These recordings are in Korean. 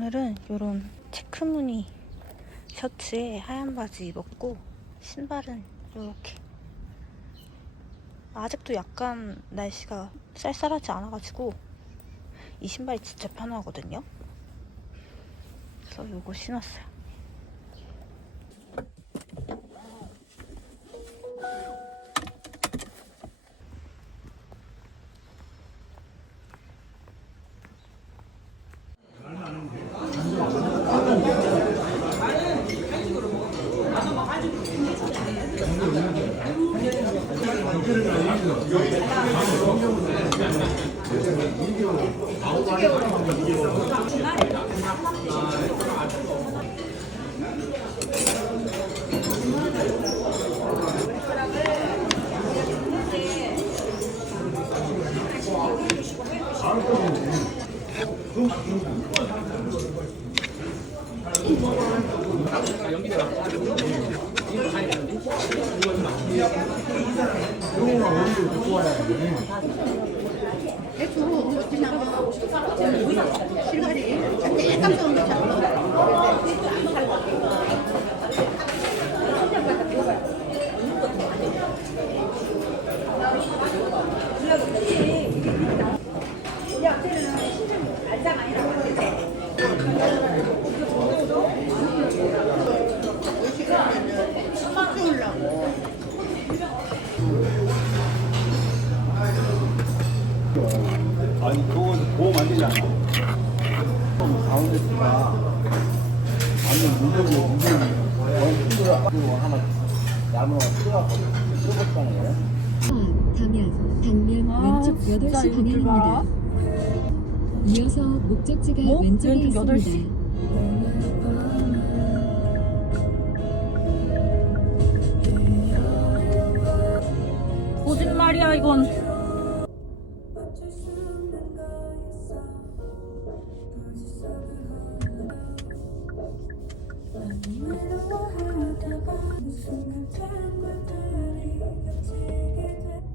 오늘은 이런 체크무늬 셔츠에 하얀 바지 입었고 신발은 이렇게. 아직도 약간 날씨가 쌀쌀하지 않아가지고 이 신발이 진짜 편하거든요. 그래서 이거 신었어요. 아니 그건 보험 안 되잖아. 가운데가 완전 무적이고 너무 힘들어. 하나 나무가 뜨겁다는 거예요? 당면 왼쪽 8시 방향입니다. 이어서 목적지가 왼쪽에 있습니다. 8시? 거짓말이야 이건.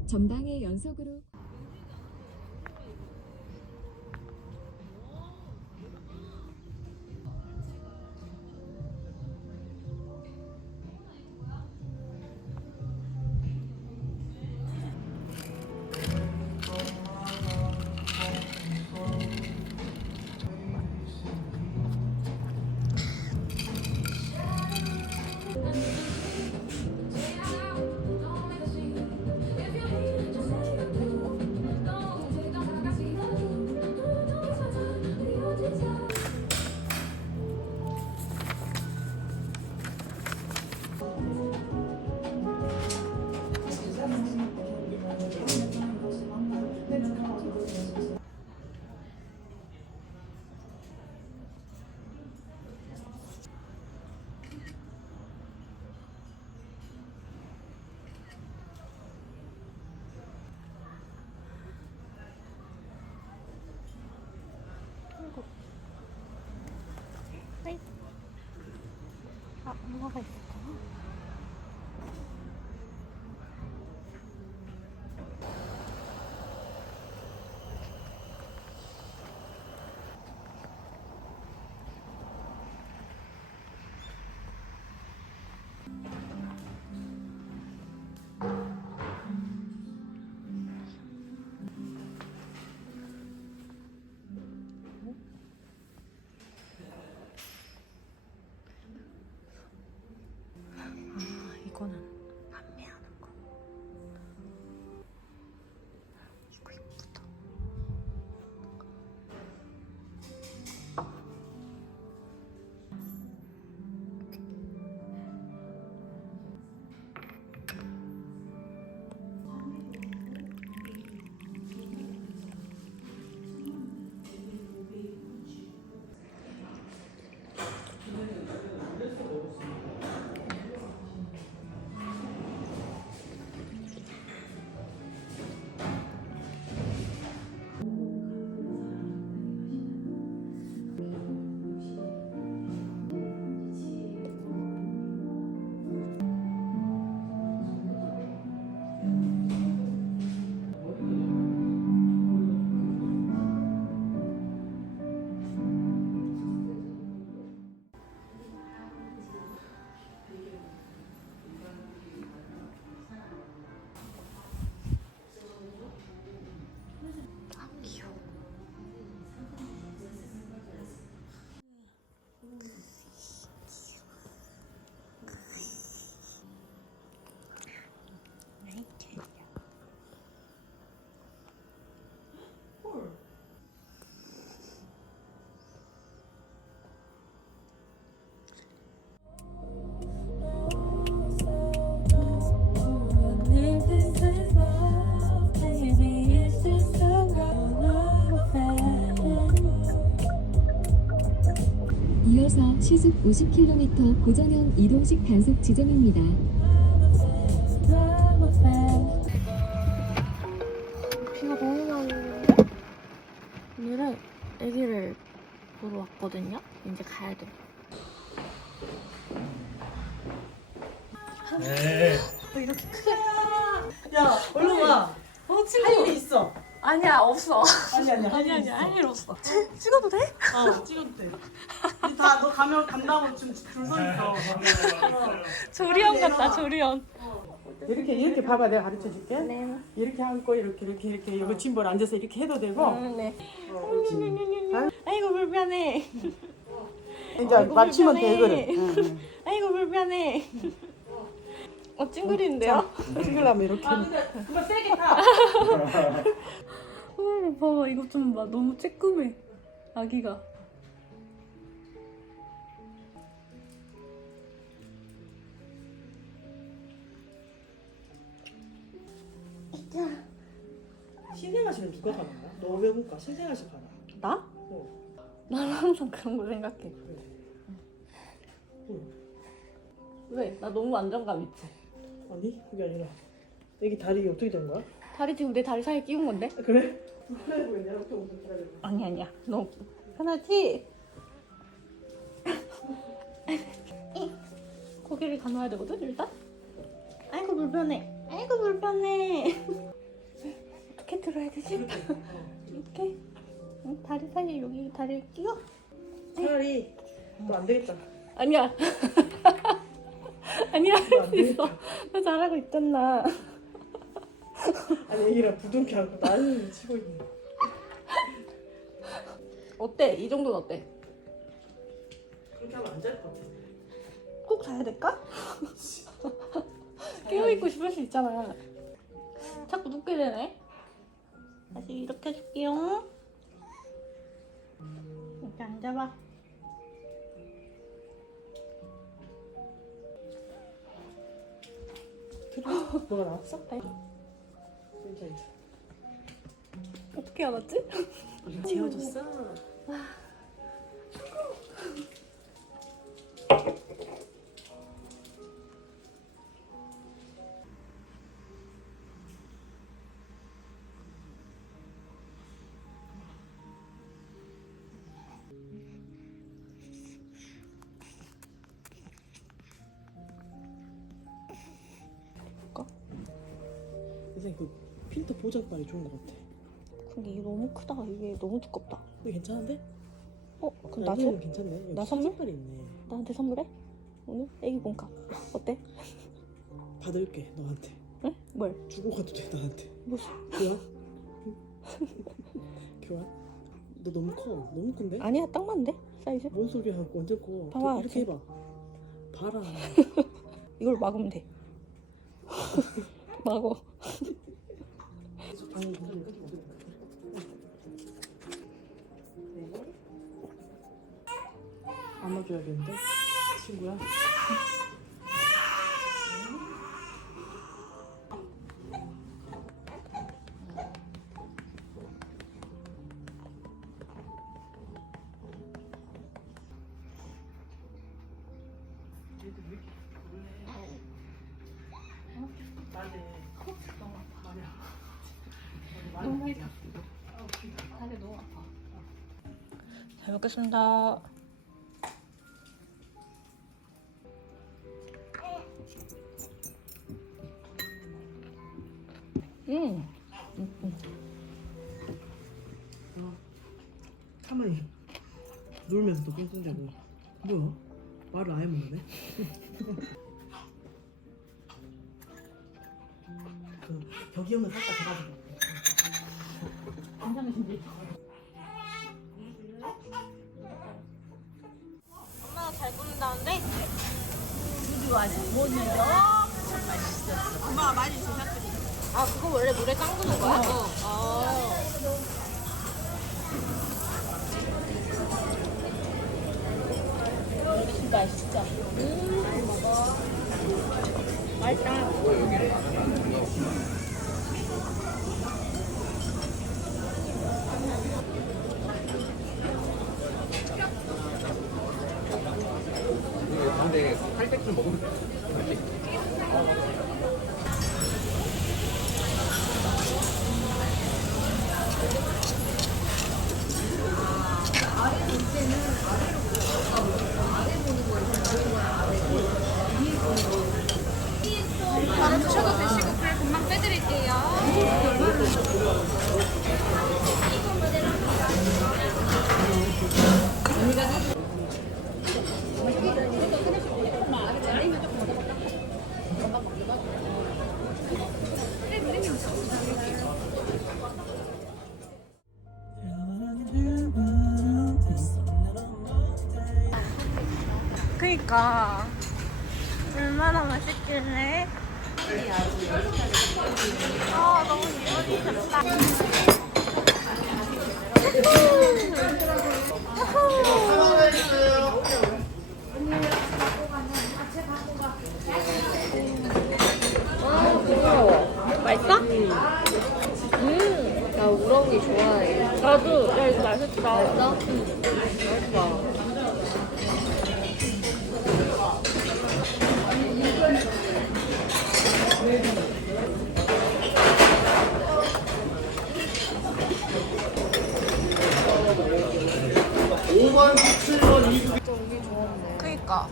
전방에 연속으로 이어서 시속 50km 고전형 이동식 단속 지점입니다. 비가 너무 많이 오는데 오늘은 애기를 보러 왔거든요. 이제 가야 돼. 네. 뭐 이렇게 크게 야, 얼른 와. 할 일이 있어. 아니야 없어. 아니야. 할 일 없어. 찍어도 돼? 찍어도 돼. 너 가면 간다고 지금 줄 서 있어. 조리원 같다 조리원. 이렇게 봐봐. 내가 가르쳐 줄게. 네. 이렇게 앉고 이렇게 여기 짐벌 앉아서 이렇게 해도 되고. 네. 그렇지. 아이고 불편해. 이제 맞추면 돼 이거를. 아이고 불편해. 찡그리는데요? 찍으려면 이렇게. 그만 세게 타. 봐봐 이거 좀 봐. 너무 쬐끔해. 아기가. 신생아실은 누가 가는 거야? 너 왜 못 가? 신생아실 가라. 나? 나는 항상 그런 거 생각해. 왜? 나 너무 안정감 있지. 아니 그게 아니라 애기 다리 어떻게 된 거야? 다리 지금 내 다리 사이에 끼운 건데? 그래? 불편해 보이냐? 이렇게 오면 기다려. 아니야. 너 편하지? 고개를 가놓아야 되거든 일단. 아이고 불편해. 어떻게 들어야 되지? 이렇게 다리 사이에 여기 다리를 끼워. 차라리 너 안 되겠다. 아니야. 아니야 할 수 있어. 나 잘하고 있잖아. 아니 애기랑 부둥켜 안고 난리 치고 있네. 어때? 이 정도는 어때? 그렇게 하면 안 잘 것 같아. 꼭 자야 될까? 깨어있고 싶을 수 있잖아. 자꾸 눕게 되네. 다시 이렇게 해줄게요. 이렇게 앉아봐. 뭐가 나왔어? 괜찮아. 어떻게 알았지? 재워줬어? 선생님 그 필터 보정빨이 좋은 것 같아. 근데 이게 너무 크다. 이게 너무 두껍다. 근데 괜찮은데? 그럼 나 아니면 괜찮네. 여기 나 선물? 빨이 있네. 나한테 선물해? 오늘 애기 공감. 어때? 받을게 너한테. 응? 뭘? 주고 가도 돼 나한테. 무슨? 교환? 교환? 너 너무 커. 너무 큰데? 아니야 딱 맞는데? 사이즈? 뭔 소리야? 완전 커. 봐봐, 이렇게 해봐. 봐라. 이걸 막으면 돼. 막어. 방금 안아줘야겠는데? 친구야? 다리 너무 아파. 잘 먹겠습니다. 가만히 놀면서 또 꽁꽁 자고. 뭐야? 말을 아예 못하네? 그 벽이형은 살짝 돼가지고. 엄마가 잘 굽는다는데? 엄마가 많이 드셨더니. 아 그거 원래 물에 담그는 거야? 진짜 진짜. 맛있다. 바로 드셔도 되시고 그래 금방 빼드릴게요. 그니까 얼마나 맛있길래. 아 너무 기분이 좋다. 맛있어? 나 우렁이 좋아해. 나도. 야 이거 맛있다. 맛있어? 맛있어. 그니까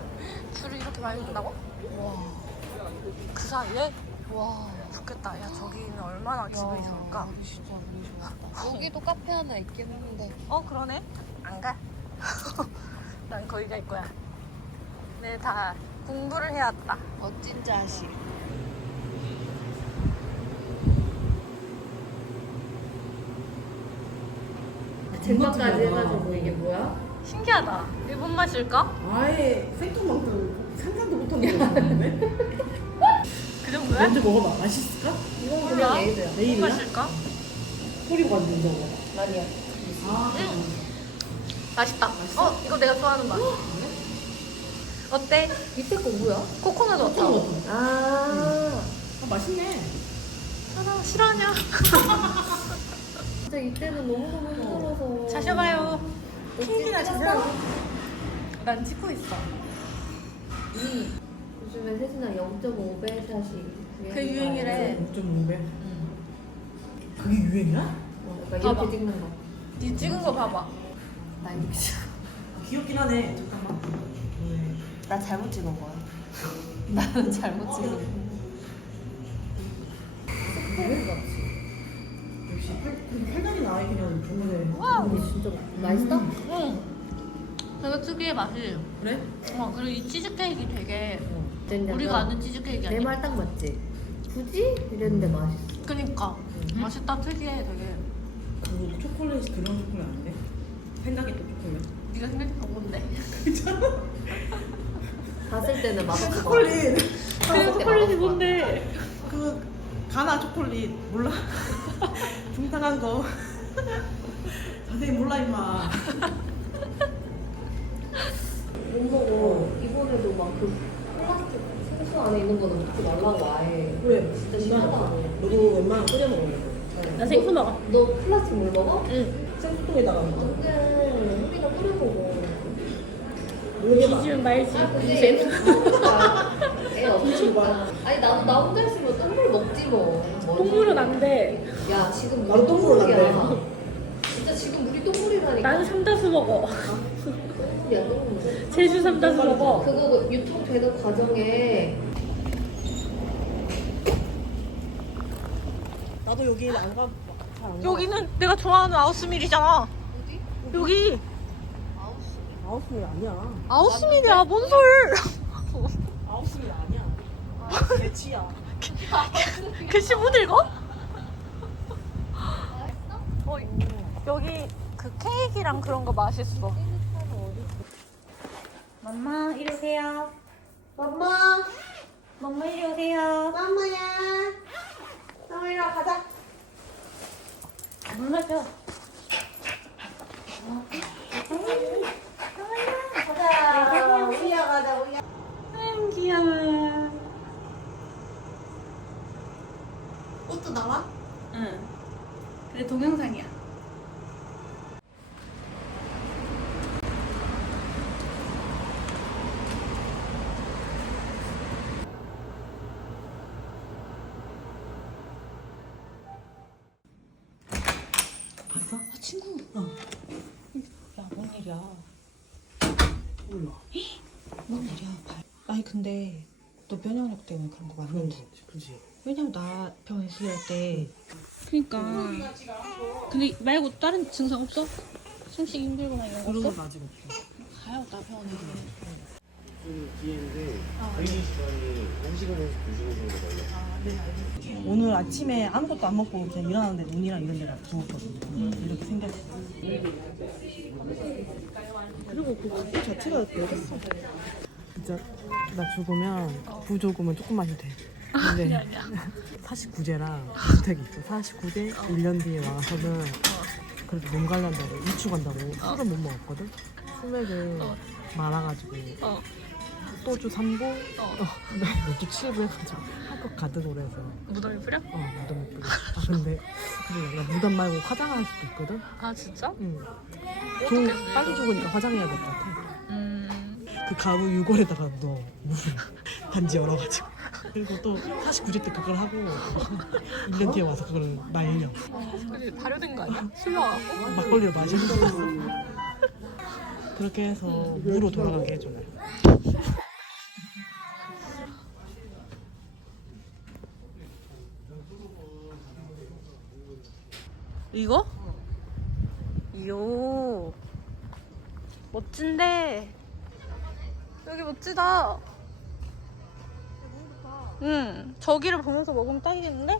줄을 이렇게 많이 준다고? 와. 그 사이에? 와 좋겠다. 야 저기는 얼마나 기분이 좋을까? 진짜 너무 좋았다. 여기도 카페 하나 있긴 한데. 어 그러네. 안 가? 난 거기 갈 거야. 내일 다 공부를 해왔다. 멋진 자식. 젠가까지 해가지고 이게 뭐야? 신기하다. 일본 맛일까? 아예 생토마토 상상도 못한 거 같은데? 그 정도야? 먼저 먹어봐. 맛있을까? 이건 그냥 에이드야. 무슨 내일이야? 맛일까? 소리가 안 들려. 아니야. 아, 맛있다. 어 이거 내가 좋아하는 맛. 어때? 밑에 거 뭐야? 코코넛 워터. 토마토. 아, 맛있네. 사람 싫어하냐? 진짜 이때는 너무너무 힘들어서. 자셔봐요. 킹이나 자셔. 난 찍고 있어. 요즘에 세진아 0.5배 샷이 그 유행이래. 5.5배. 그게 유행이야? 그러니까 이렇게 봐봐. 찍는 거. 니 찍은 거 봐봐. 나 이렇게 찍어. 귀엽긴 하네. 잠깐만. 네. 나 잘못 찍은 거야. 나는 잘못 찍은 거야. 역시 팔다리 나이 그냥 좋네. 와우. 진짜 맛있어? 응. 되게 특유의 맛이. 그래? 그리고 이 치즈케이크 되게 어땠냐면 우리가 아는 치즈케이크 내 아니야? 말 딱 맞지? 굳이? 이랬는데 맛있어. 그니까 맛있다 특이해 되게. 그 초콜릿이 그런 초콜릿 아닌데? 생각이 또 초콜릿. 네가 생각해본 건데. 봤을 때는 맛없어. 초콜릿! 그 초콜릿이 뭔데? 그 가나 초콜릿 몰라? 붕탕한 거. 자세히 몰라 임마. 못 먹어. 이번에도 막 그 플라스틱 생수 안에 있는 거는 먹지 말라고 아예. 그래. 진짜 심하다. 너도 웬만하면 끓여 먹어. 나 생수 먹어. 너 플라스틱 물 먹어? 응. 생수통에다가 먹어. 근데 우리가 끓여 먹어. 뒤지면 말지. 근데 애 없으니까. 아니 나 혼자 있으면 똥물 먹지 뭐. 똥물은 안 돼. 야 지금 나도 똥물은 안 돼. 똥물이야. 진짜 지금 우리 똥물이라니까. 나는 삼다수 먹어. 똥물이야 똥물. 제주 삼다수 먹어. 그거 유통되는 과정에 나도 여기 안 가. 잘안 가. 여기는 내가 좋아하는 아우스밀이잖아. 어디? 여기 아웃스밀 아니야. 아우스밀이야. 뭔 소리? 아웃스밀 아니야. 개치야. 글씨 못 읽어? 여기 그 케이크랑 그런 거 맛있어. 맘마 이리 오세요. 엄마 맘마 이리 오세요. 엄마야 엄마 이리 와 가자. 물 마셔. 가자 우리야 가자 우리야. 아유 귀여워. 옷도 나와? 응. 근데 동영상이야. 친구. 야, 뭔 일이야? 몰라. 뭔 일이야? 아니 근데 너 면역력 때문에 그런 거 그런 맞는지? 거지. 그지. 왜냐면 나 병원 수혈 때. 그니까. 근데 말고 다른 증상 없어? 숨쉬기 힘들거나 이런 거 그런 없어? 건 아직 없어. 가요 나 병원에. 뒤인데 회의 시간이 1시간에서 2시간 정도 걸려. 오늘 아침에 아무것도 안 먹고 그냥 일어났는데 눈이랑 이런 데가 부었거든요. 이렇게 생겼어. 그리고 그 국도 자체가 되겠어. 진짜 나 죽으면 부조금은 조금만 돼. 근데 49제랑 주택이 있어. 49제 1년 뒤에 와서는 그래도 몸 관리한다고 이축한다고 술을 못 먹었거든. 수맥을 많아가지고 소주 3보 맥주 7보 해가지고 한껏 가득 오래서 무덤에 뿌려? 무덤에 뿌려. 근데 내가 무덤 말고 화장할 수도 있거든. 아 진짜? 응. 어떻게 빨리 죽으니까 화장해야 될 것 같아. 그 가구 유골에다가 넣어 물을 반지 열어가지고. 그리고 또 49제 때 그걸 하고 1년 뒤에 와서 그걸 말려. 근데 발효된 거 아니야? 술 먹어갖고? 막걸리를 마시는 거. 그렇게 해서 무로 돌아가게 해줘. 이거? 이요 멋진데 여기 멋지다. 응 저기를 보면서 먹으면 딱이겠는데?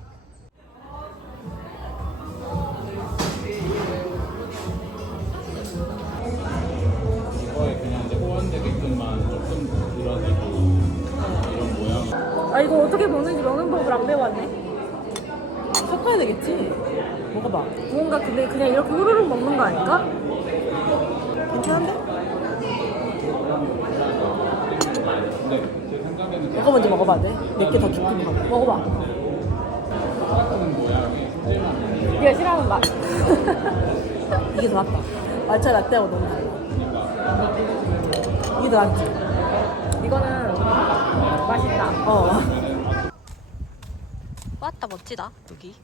이거에 그냥 이제 호환되게끔만 조금 그려내고 이런 모양. 아 이거 어떻게 먹는지 먹는 법을 안 배워왔네. 섞어야 되겠지? 먹어봐. 뭔가 근데 그냥 이렇게 후루룩 먹는 거 아닐까? 괜찮은데? 너가 먼저 먹어봐 돼. 몇 개 더 깊은 거 먹어봐. 네가 싫어하는 맛. 이게 더 낫다. 말차 라떼하고 너무 달라. 이게 더 낫지? 이거는 맛있다. 왔다 멋지다 여기.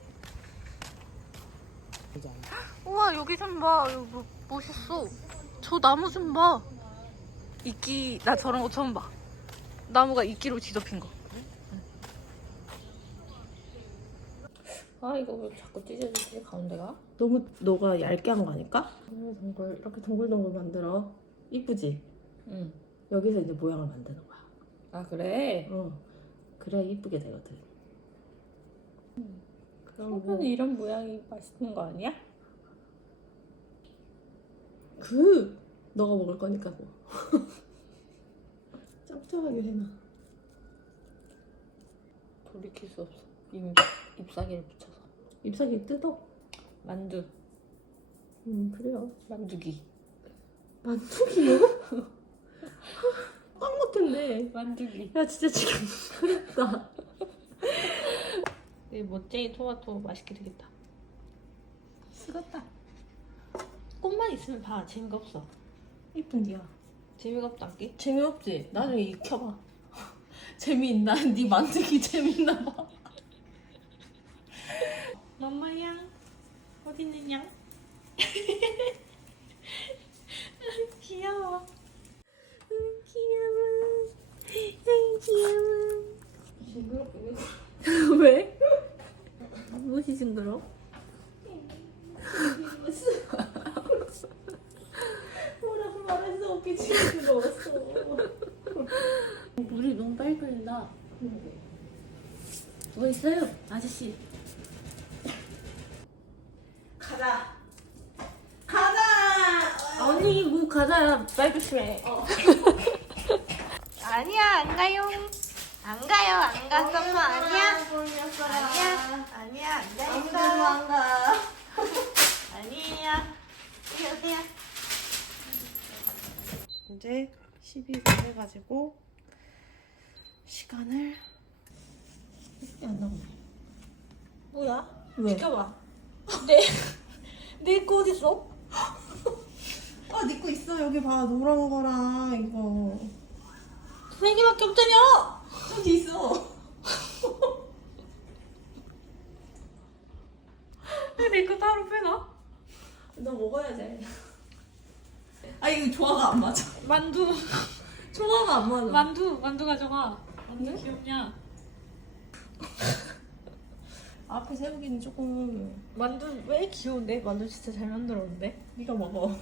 우와 여기 좀 봐. 여기 멋있어. 저 나무 좀 봐. 이끼 나 저런 거 처음 봐. 나무가 이끼로 뒤덮인 거. 아 이거 왜 자꾸 찢어지지 가운데가? 너무 너가 얇게 한 거 아닐까? 동글 이렇게 동글동글 만들어. 이쁘지? 응. 여기서 이제 모양을 만드는 거야. 아 그래? 그래야 이쁘게 되거든. 그럼 뭐 처음에는 이런 모양이 맛있는 거 아니야? 너가 먹을 거니까 뭐. 짭짤하게 해놔. 돌이킬 수 없어. 이미 잎사귀를 붙여서. 잎사귀 뜯어. 만두. 그래요. 만두기. 만두기요? 빵 같은데. 만두기. 야 진짜 지금 그랬다. 이 멋쟁이 토마토 맛있게 되겠다. 쓰겠다. 꽃만 있으면 봐. 재미가 없어. 이쁜 게야. 재미가 없다 안 게? 재미없지? 나중에 익혀봐. 재미있나? 네 만들기 재밌나 봐. 엄마야 어디 있는 양? 귀여워. 귀여워. 왜? 무엇이 징그러? 뭐라고 말했어? 어깨 징그러웠어. 물이 너무 빨리 끓는다. 뭐 있어요 아저씨? 가자. 언니 뭐 가자야 빨리 조심해. 아니야 안 가요. 안 가요 안 가서 뭐 아니야. 아니야 안 가요. 안 가. 아니에요. 이리 오세요. 이제 12분 해가지고 시간을 안 나오네. 뭐야? 왜? 비켜봐. 내 거 어딨어? 아, 네 거 있어. 여기 봐. 노란 거랑 이거. 세 개밖에 없잖아. 저기 있어. 왜 내 거 따로 빼놔? 너 먹어야지. 아 이거 조화가 안 맞아. 만두. 조화가 안 맞아. 만두 가져가. 만두 귀엽냐? 앞에 세우기는 조금. 만두 왜 귀여운데? 만두 진짜 잘 만들었는데? 네가 먹어.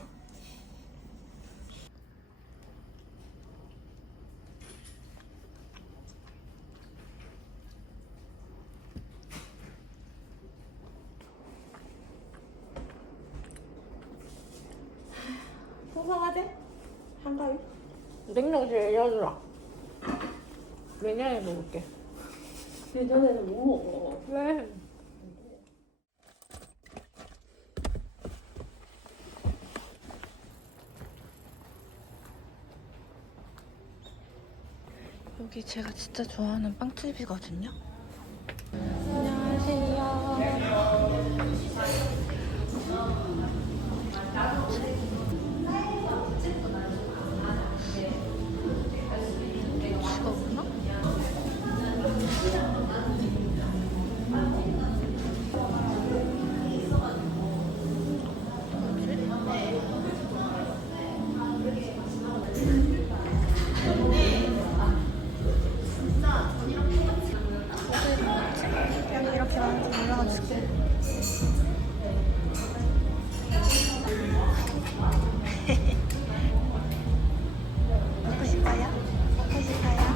소상하대? 한가위? 냉장실에 열어주라. 내년에 먹을게. 예전에는 못 먹어. 왜? 여기 제가 진짜 좋아하는 빵집이거든요. 직업이나? 여기 이렇게 많은지 몰라가지고. 먹고 싶어요? 먹고 싶어요?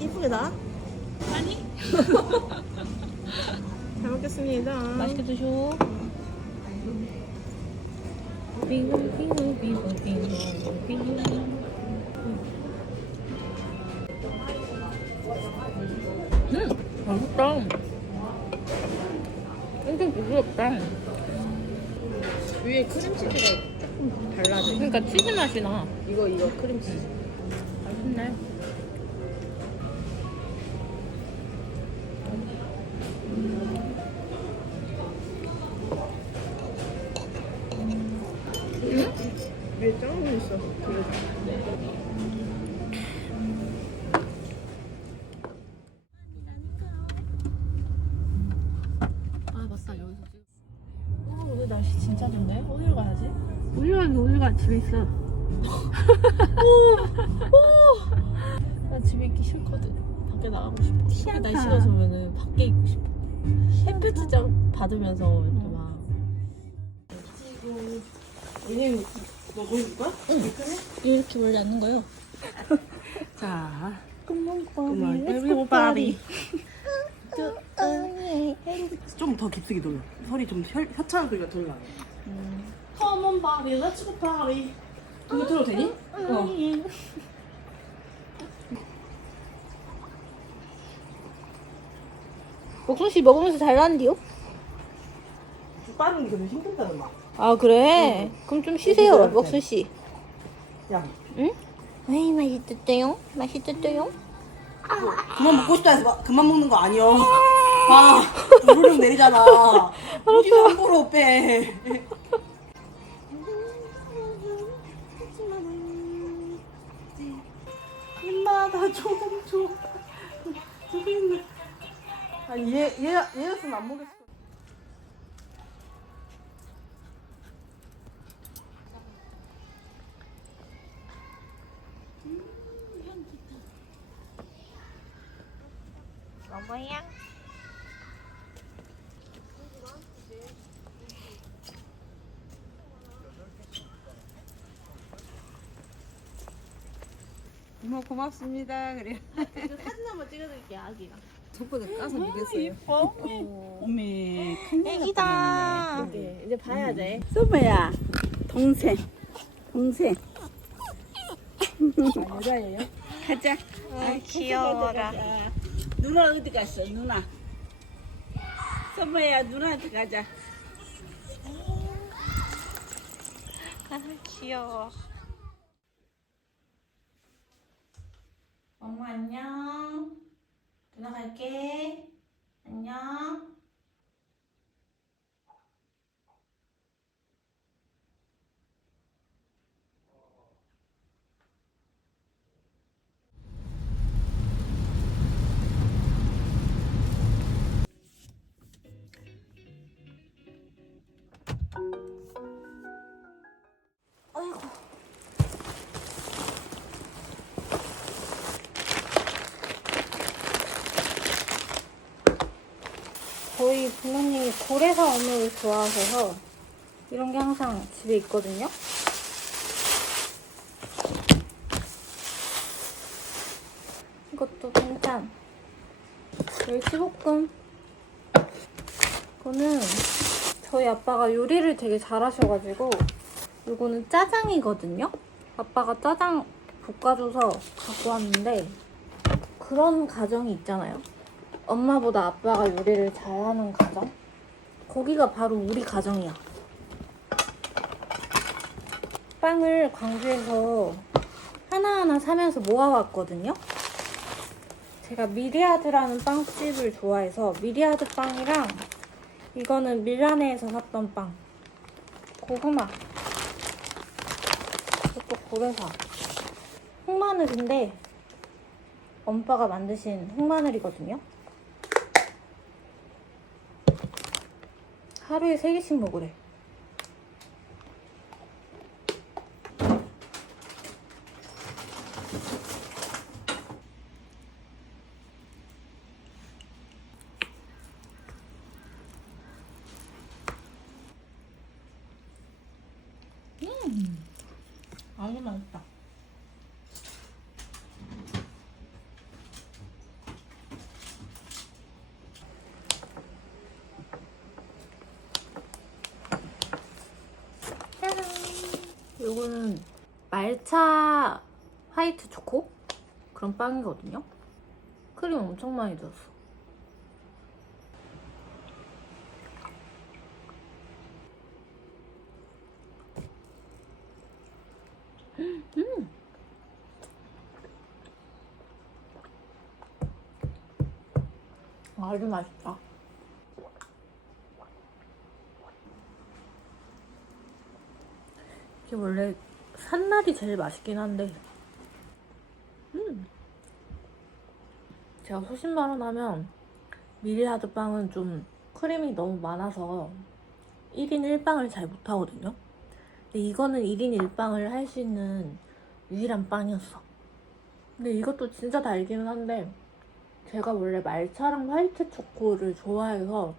예쁘게 나? 아니? 잘 먹겠습니다. 맛있게 드셔. 빙고 빙고 빙고 빙고 빙고. 맛있다. 엄청 부드럽다. 위에 크림치즈가 조금 달라져. 그러니까 치즈 맛이 나. 이거 크림치즈. 맛있네. 위에 짱구 있어. 그래. 아 맞다 여기서 찍. 오늘 날씨 진짜 좋네. 어디로 가야지? 우리가 집에 있어. 나 집에 있기 싫거든. 밖에 나가고 싶어. 날씨가 좋으면은 밖에 있고 싶어. 햇볕 진짜 받으면서 이렇게 막. 왜냐면 너 보여줄 거야? 이렇게 원래 앉는 거요? 자, 파리. 좀 더 깊숙이 돌려. 소리 좀 혀찬 소리가 덜 나. Come on, Barbie, let's go party. 이거 들어도 되니? 먹순 씨 먹으면서 잘 나는데요? 빠른 게 되게 힘들다는 말. 아 그래? 그럼 좀 쉬세요, 그래. 먹순 씨. 야, 응? 에이 맛있었대요? 맛있었대요? 그만 먹고 싶다 해서 그만 먹는 거 아니여. 아, 우르륵 내리잖아. 어디서 함부로 빼. 임마, 나 좀 줘. 저기 있네. 아니, 얘였으면 안 먹였을 거야. 먹어야. 이모 고맙습니다. 그래. 사진 한번 찍어드릴게요, 아기랑. 저보다 까서 먹겠어요. 어메, 큰일 애기다. 네, 이제 봐야 돼. 소모야, 동생. 여자예요? 가자. 귀여워라. 누나 어디 갔어, 누나? 소모야, 누나한테 가자. 아, 귀여워. 엄마 안녕. 누나 갈게. 안녕. 저희 부모님이 고래사 어묵을 좋아하셔서 이런 게 항상 집에 있거든요. 이것도 짠짠. 멸치볶음. 이거는 저희 아빠가 요리를 되게 잘하셔가지고 이거는 짜장이거든요. 아빠가 짜장 볶아줘서 갖고 왔는데 그런 가정이 있잖아요. 엄마보다 아빠가 요리를 잘하는 가정? 거기가 바로 우리 가정이야. 빵을 광주에서 하나하나 사면서 모아왔거든요. 제가 미리아드라는 빵집을 좋아해서 미리아드 빵이랑 이거는 밀라네에서 샀던 빵. 고구마. 이것도 고래사. 흑마늘인데 엄빠가 만드신 흑마늘이거든요. 하루에 3개씩 먹으래. 아주 맛있다. 짜잔. 요거는 말차 화이트 초코? 그런 빵이거든요. 크림 엄청 많이 들었어. 아주 맛있다. 이게 원래 산날이 제일 맛있긴 한데 제가 소신발언 하면 미리아드 빵은 좀 크림이 너무 많아서 1인 1빵을 잘 못하거든요. 근데 이거는 1인 1빵을 할 수 있는 유일한 빵이었어. 근데 이것도 진짜 달기는 한데 제가 원래 말차랑 화이트 초코를 좋아해서